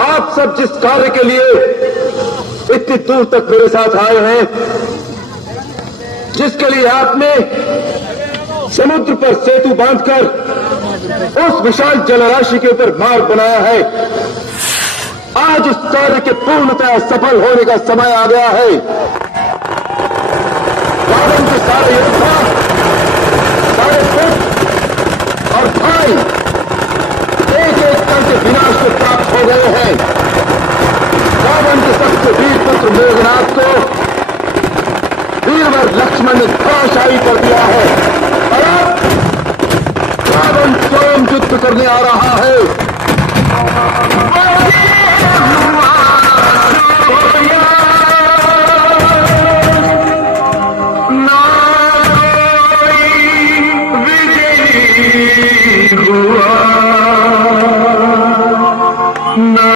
आप सब जिस कार्य के लिए इतनी दूर तक मेरे साथ आए हैं, जिसके लिए आपने समुद्र पर सेतु बांधकर उस विशाल जलराशि के ऊपर मार्ग बनाया है, आज उस कार्य के पूर्णतः सफल होने का समय आ गया है। रावण के सारे योद्धा, सारे पुत्र और भाई एक एक करके विनाश को प्राप्त हो गए हैं। रावण के सबसे वीर पुत्र मेघनाथ को वीरवर लक्ष्मण ने धराशायी कर दिया है और अब रावण स्वयं युद्ध करने आ रहा है।